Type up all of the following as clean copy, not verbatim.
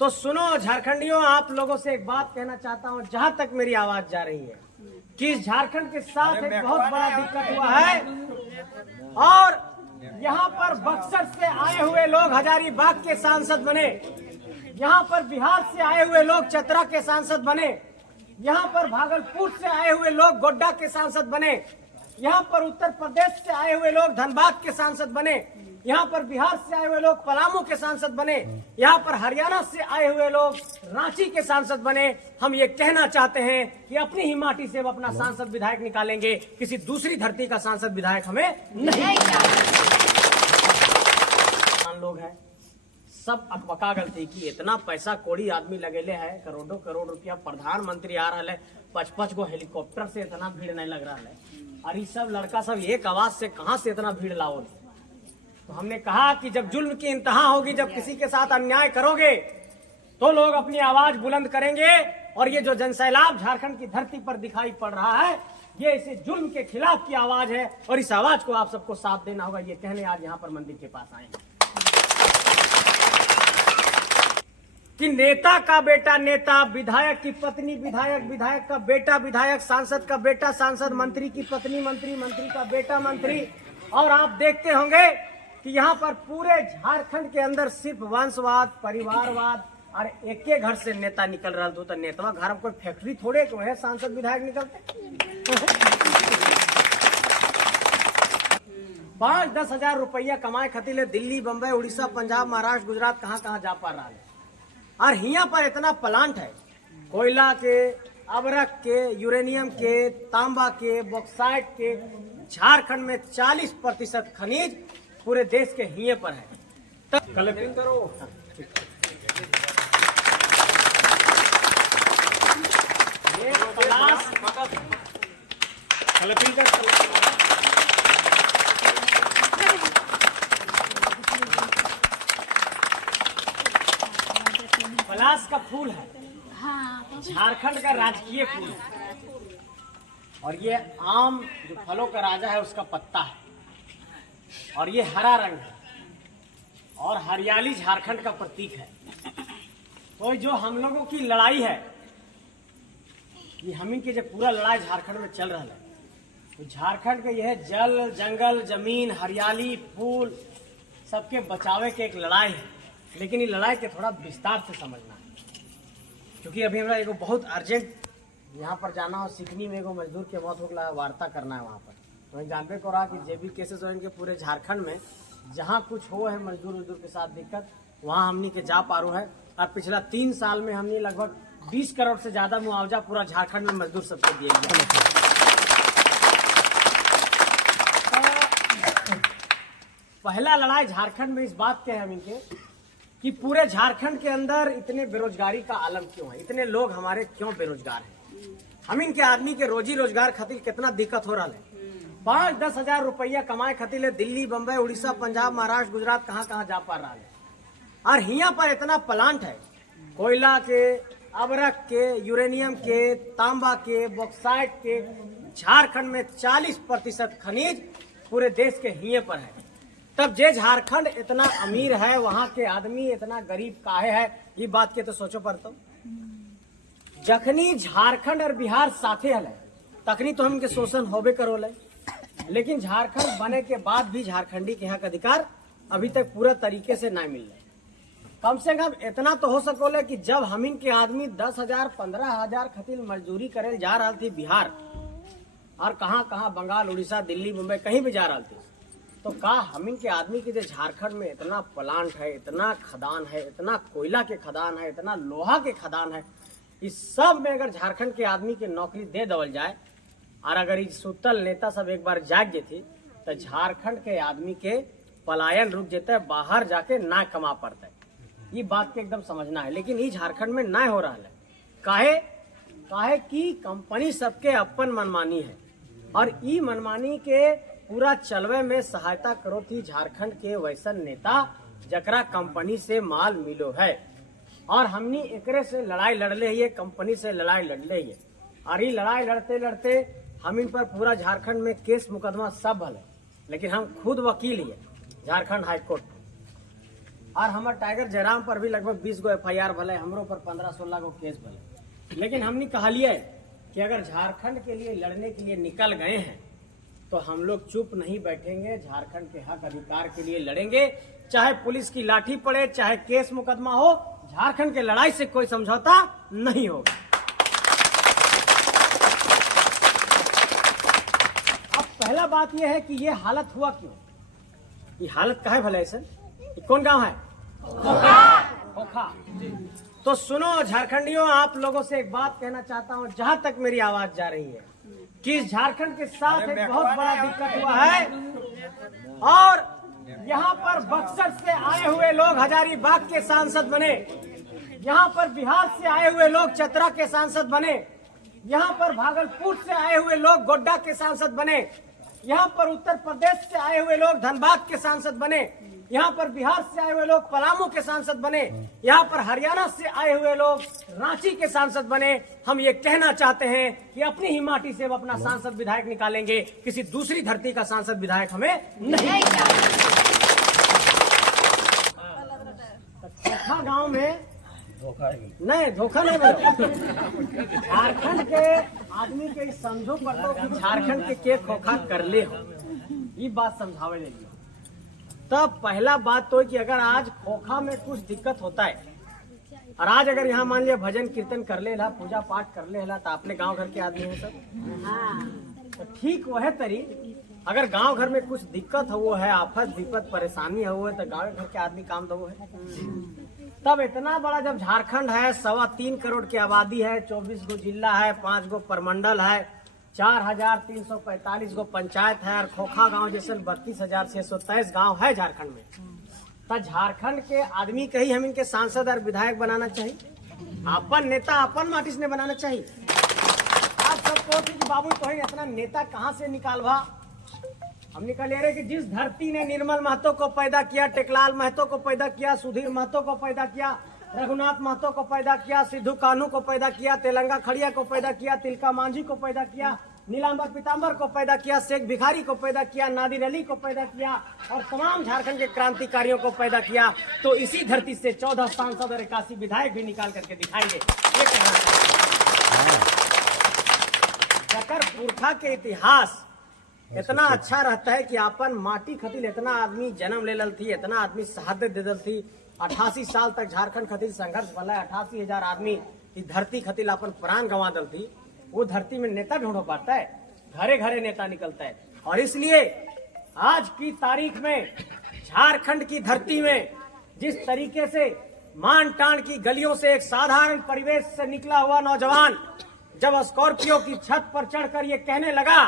तो सुनो झारखंडियों, आप लोगों से एक बात कहना चाहता हूँ, जहाँ तक मेरी आवाज जा रही है, कि झारखंड के साथ एक बहुत बड़ा दिक्कत हुआ है। और यहाँ पर बक्सर से आए हुए लोग हजारीबाग के सांसद बने, यहाँ पर बिहार से आए हुए लोग चतरा के सांसद बने, यहाँ पर भागलपुर से आए हुए लोग गोड्डा के सांसद बने, यहाँ पर उत्तर प्रदेश से आए हुए लोग धनबाद के सांसद बने, यहाँ पर बिहार से आए हुए लोग पलामू के सांसद बने, यहाँ पर हरियाणा से आए हुए लोग रांची के सांसद बने। हम ये कहना चाहते हैं कि अपनी ही माटी से अपना सांसद विधायक निकालेंगे, किसी दूसरी धरती का सांसद विधायक हमें नहीं। लोग हैं सब अकबका गलती की, इतना पैसा कोड़ी आदमी लगेले है, करोड़ों करोड़ रुपया, प्रधानमंत्री आ रहा है, 55 गो हेलीकॉप्टर से इतना भीड़ नहीं लग रहा है। और ये सब लड़का सब एक आवाज से कहां से इतना भीड़ लाओ। तो हमने कहा कि जब जुल्म की इंतहा होगी, जब किसी के साथ अन्याय करोगे तो लोग अपनी आवाज बुलंद करेंगे। और ये जो जनसैलाब झारखंड की धरती पर दिखाई पड़ रहा है, ये इसे जुल्म के खिलाफ की आवाज है, और इस आवाज को आप सबको साथ देना होगा। ये कहने आज यहाँ पर मंदिर के पास आए हैं कि नेता का बेटा नेता, विधायक की पत्नी विधायक, विधायक का बेटा विधायक, सांसद का बेटा सांसद, मंत्री की पत्नी मंत्री, मंत्री का बेटा मंत्री। और आप देखते होंगे कि यहाँ पर पूरे झारखंड के अंदर सिर्फ वंशवाद, परिवारवाद, और एक के घर से नेता निकल रहा। तो नेता घर में कोई फैक्ट्री थोड़े क्यों है सांसद विधायक निकलते। 5-10 हजार रुपया कमाए खातिर दिल्ली, बम्बई, उड़ीसा, पंजाब, महाराष्ट्र, गुजरात कहाँ जा पा रहा है। और यहाँ पर इतना प्लांट है, कोयला के, अबरक के, यूरेनियम के, तांबा के, बॉक्साइट के। झारखंड में 40% खनिज पूरे देश के हिये पर है। तब कलेक्टिंग करो। ये कलेक्टिंग कर पलाश का फूल है, झारखंड का राजकीय फूल है। और ये आम जो फलों का राजा है उसका पत्ता है, और ये हरा रंग है, और हरियाली झारखंड का प्रतीक है। तो जो हम लोगों की लड़ाई है, ये हम इनके जो पूरा लड़ाई झारखंड में चल रहा है, तो झारखंड के यह जल, जंगल, जमीन, हरियाली, फूल सबके बचावे के एक लड़ाई है। लेकिन ये लड़ाई के थोड़ा विस्तार से समझना है, क्योंकि अभी हमारा एगो बहुत अर्जेंट यहाँ पर जाना हो। सिकनी में एगो मजदूर के मौत होगा, वार्ता करना है वहाँ पर। तो जानबे को रहा कि जेबी केसेस हो इनके पूरे झारखंड में, जहाँ कुछ हो है मजदूर के साथ दिक्कत, वहाँ हमनी के जा पारो है। और पिछला 3 साल में हमने लगभग 20 करोड़ से ज्यादा मुआवजा पूरा झारखंड में मजदूर सबको दिए गया। पहला लड़ाई झारखंड में इस बात के है हम इनके कि पूरे झारखंड के अंदर इतने बेरोजगारी का आलम क्यों है, इतने लोग हमारे क्यों बेरोजगार हैं। हम इनके आदमी के रोजी रोजगार खातिर कितना दिक्कत हो रहा है। 5-10 हजार रुपया कमाए खातिर दिल्ली, बम्बई, उड़ीसा, पंजाब, महाराष्ट्र, गुजरात कहाँ जा पा रहा है। और यहाँ पर इतना प्लांट है, कोयला के, अबरक के, यूरेनियम के, तांबा के, बॉक्साइट के। झारखंड में 40% खनिज पूरे देश के हिये पर है। तब जे झारखंड इतना अमीर है, वहाँ के आदमी इतना गरीब काहे है, ये बात के तो सोचो पड़ता। जखनी झारखंड और बिहार साथे हल, तखनी तो हम इनके शोषण होबे करो ले। लेकिन झारखंड बने के बाद भी झारखंडी के यहाँ का अधिकार अभी तक पूरा तरीके से नहीं मिल रहा। कम से कम इतना तो हो सकोले कि जब हम इनके आदमी 10,000, 15,000 खातिर मजदूरी करे जा रहा थी बिहार, और कहाँ बंगाल, उड़ीसा, दिल्ली, मुंबई कहीं भी जा रहा थी, तो का हम इनके आदमी के जो झारखंड में इतना प्लांट है, इतना खदान है, इतना कोयला के खदान है, इतना लोहा के खदान है, इस सब में अगर झारखंड के आदमी की नौकरी दे दवल जाए, और अगर इस सुतल नेता सब एक बार जाग जेती, तो झारखंड के आदमी के पलायन रुक जेते, बाहर जाके ना कमा पड़ता है। ये बात के एकदम समझना है। लेकिन ये झारखंड में ना हो रहा है। काहे कि कंपनी सबके अपन मनमानी है, और ई मनमानी के पूरा चलवे में सहायता करो थी झारखंड के वैसन नेता जकरा कंपनी से माल मिलो है। और हमनी एकरे से लड़ाई लड़ले है, कंपनी से लड़ाई लड़ले है। और ये लड़ाई लड़ते लड़ते हम इन पर पूरा झारखंड में केस मुकदमा सब हल है। लेकिन हम खुद वकील है झारखंड हाईकोर्ट। और हमारे टाइगर जयराम पर भी लगभग 20 गो FIR भले, हमरों पर 15-16 गो केस भले। लेकिन हमने कहा लिया कि अगर झारखंड के लिए लड़ने के लिए निकल गए हैं तो हम लोग चुप नहीं बैठेंगे, झारखंड के हक अधिकार के लिए लड़ेंगे, चाहे पुलिस की लाठी पड़े, चाहे केस मुकदमा हो, झारखंड के लड़ाई से कोई समझौता नहीं होगा। अब पहला बात यह है कि ये हालत हुआ क्यों, ये हालत का है भले सर, कौन गांव है? खोखा। तो सुनो झारखंडियों, आप लोगों से एक बात कहना चाहता हूं, जहां तक मेरी आवाज जा रही है, कि झारखंड के साथ एक बहुत बड़ा दिक्कत हुआ है। और यहाँ पर बक्सर से आए हुए लोग हजारीबाग के सांसद बने, यहाँ पर बिहार से आए हुए लोग चतरा के सांसद बने, यहाँ पर भागलपुर से आए हुए लोग गोड्डा के सांसद बने, यहाँ पर उत्तर प्रदेश से आए हुए लोग धनबाद के सांसद बने, यहाँ पर बिहार से आए हुए लोग पलामू के सांसद बने, यहाँ पर हरियाणा से आए हुए लोग रांची के सांसद बने। हम ये कहना चाहते हैं कि अपनी ही माटी से वो अपना सांसद विधायक निकालेंगे, किसी दूसरी धरती का सांसद विधायक हमें नहीं। खोखा गांव में नहीं, धोखा नहीं बोलो, झारखंड के आदमी के समझो पर दो कि झारखंड के खोखा कर ले हो, ये बात समझावे लगी। तब पहला बात तो है कि अगर आज खोखा में कुछ दिक्कत होता है और आज अगर यहाँ मान लिया भजन कीर्तन कर ले, पूजा पाठ कर ले, तो अपने गांव घर के आदमी हैं सब, तो ठीक वह तरी अगर गांव घर में कुछ दिक्कत हो है, आफत विपत परेशानी हो है, तो गांव घर के आदमी काम दो है। तब इतना बड़ा जब झारखंड है, 3.25 करोड़ की आबादी है, 24 गो जिला है, 5 गो प्रमंडल है, 4,345 गो पंचायत है, और खोखा गांव जैसे 32,623 गांव है झारखंड में। तो झारखंड के आदमी के ही हम इनके सांसद और विधायक बनाना चाहिए, अपन नेता अपन माटी से बनाना चाहिए। आप सबको कि बाबू तो इतना नेता कहाँ से निकालवा, हम निकल रहे कि जिस धरती ने निर्मल महतो को पैदा किया, टेकलाल महतो को पैदा किया, सुधीर महतो को पैदा किया, रघुनाथ महतो को पैदा किया, सिद्धू कान्हू को पैदा किया, तेलंगा खड़िया को पैदा किया, तिलका मांझी को पैदा किया, नीलांबर पीताम्बर को पैदा किया, शेख भिखारी को पैदा किया, नादिर अली को पैदा किया, और तमाम झारखंड के क्रांतिकारियों को पैदा किया, तो इसी धरती से 14 सांसद और 81 विधायक भी निकाल करके दिखाएंगे। ये कहना जकर पुरखा के इतिहास इतना अच्छा रहता है कि अपन माटी खतिल इतना आदमी जन्म ले लल थी, इतना आदमी शहादत दे दल थी, 88 साल तक झारखंड खतिल संघर्ष भला, 88,000 आदमी इस धरती खतिल अपन प्राण गंवा दल थी। वो धरती में नेता ढूंढो पाता है, घरे घरे नेता निकलता है। और इसलिए आज की तारीख में झारखंड की धरती में जिस तरीके से मान टाण की गलियों से एक साधारण परिवेश से निकला हुआ नौजवान जब स्कॉर्पियो की छत पर चढ़कर ये कहने लगा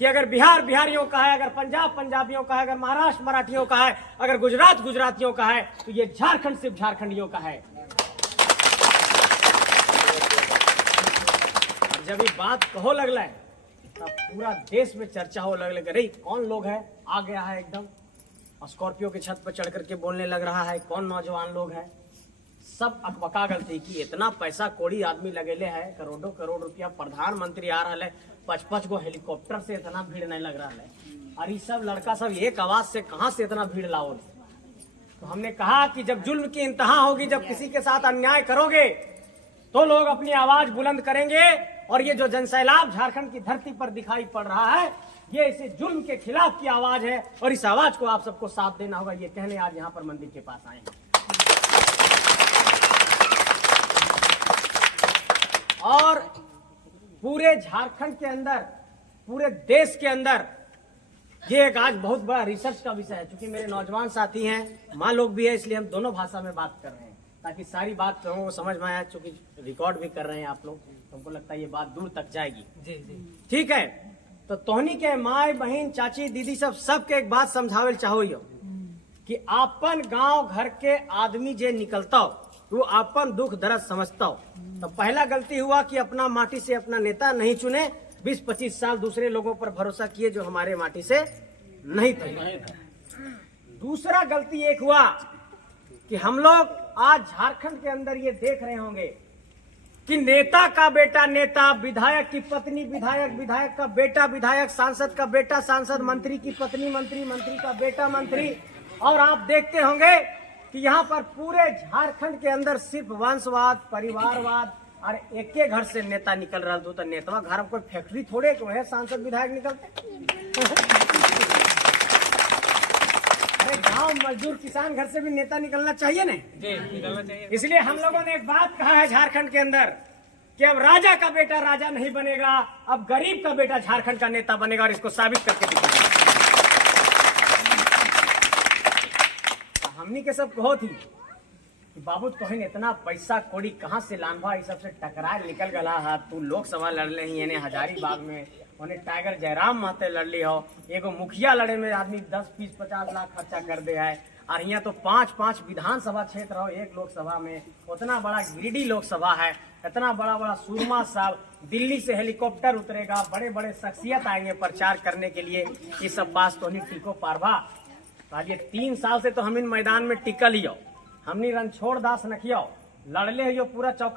कि अगर बिहार बिहारियों का है, अगर पंजाब पंजाबियों का है, अगर महाराष्ट्र मराठियों का है, अगर गुजरात गुजरातियों का है, तो ये झारखंड सिर्फ झारखंडियों का है। जब ये बात कहो लगला है तब पूरा देश में चर्चा हो लगल, अरे कौन लोग है आ गया है एकदम स्कॉर्पियो की छत पर चढ़ करके बोलने लग रहा है, कौन नौजवान लोग है। सब अकबका गलती कि इतना पैसा कोड़ी आदमी लगेले है, करोड़ों करोड़ रुपया, प्रधानमंत्री आ रहा है, 5-5 गो हेलीकॉप्टर से इतना भीड़ नहीं लग रहा है, और ये सब लड़का सब एक आवाज से कहां से इतना भीड़ लाओ। तो हमने कहा कि जब जुल्म की इंतहा होगी, जब किसी के साथ अन्याय करोगे तो लोग अपनी आवाज बुलंद करेंगे, और ये जो जनसैलाब झारखंड की धरती पर दिखाई पड़ रहा है, ये इसे जुल्म के खिलाफ की आवाज है, और इस आवाज को आप सबको साथ देना होगा। ये कहने आज यहाँ पर मंदिर के पास आए हैं। और पूरे झारखंड के अंदर, पूरे देश के अंदर ये एक आज बहुत बड़ा रिसर्च का विषय है। क्योंकि मेरे नौजवान साथी हैं, माँ लोग भी है, इसलिए हम दोनों भाषा में बात कर रहे हैं ताकि सारी बात लोगों को समझ में आए। चूंकि रिकॉर्ड भी कर रहे हैं आप लोग, तो हमको लगता है ये बात दूर तक जाएगी। जी जी ठीक है। तो तोहनी के माए बहन चाची दीदी सबके एक बात समझावे चाहो कि अपन गांव घर के आदमी जे निकलता वो अपन दुख दर्द समझता हो। तो पहला गलती हुआ कि अपना माटी से अपना नेता नहीं चुने, 20-25 साल दूसरे लोगों पर भरोसा किए जो हमारे माटी से नहीं थे। दूसरा गलती एक हुआ कि हम लोग आज झारखंड के अंदर ये देख रहे होंगे कि नेता का बेटा नेता, विधायक की पत्नी विधायक, विधायक का बेटा विधायक, सांसद का बेटा सांसद, मंत्री की पत्नी मंत्री, मंत्री का बेटा मंत्री। और आप देखते होंगे कि यहाँ पर पूरे झारखंड के अंदर सिर्फ वंशवाद, परिवारवाद और एक घर से नेता निकल रहा तो नेतवा घर में कोई फैक्ट्री थोड़े को है सांसद विधायक निकलते। अरे गांव मजदूर किसान घर से भी नेता निकलना चाहिए ना जी, निकलना चाहिए। इसलिए हम लोगों ने एक बात कहा है झारखंड के अंदर कि अब राजा का बेटा राजा नहीं बनेगा, अब गरीब का बेटा झारखंड का नेता बनेगा और इसको साबित करके दिखाएगा। हमनी के सब कहो थी कि बाबू तोहन इतना पैसा कौड़ी कहाँ से लानवा, इस सबसे टकराए निकल गला है। तू लोकसभा लड़ले ही यानी हजारीबाग में, उन्हें टाइगर जयराम महते लड़ली हो, एगो मुखिया लड़े में आदमी 10, 20, 50 लाख खर्चा कर दे है, और यहाँ तो 5-5 विधानसभा क्षेत्र हो एक लोकसभा में, उतना बड़ा गिरिडीह लोकसभा है, इतना बड़ा बड़ा सुरमा साहब, दिल्ली से हेलीकॉप्टर उतरेगा, बड़े बड़े शख्सियत आएंगे प्रचार करने के लिए, ये सब पास तो नहीं टिको पारवा। ये 3 साल से तो हम इन मैदान में टिकल ही हो, हमनी रणछोड़ दास नखियो लड़ले हो पूरा चौक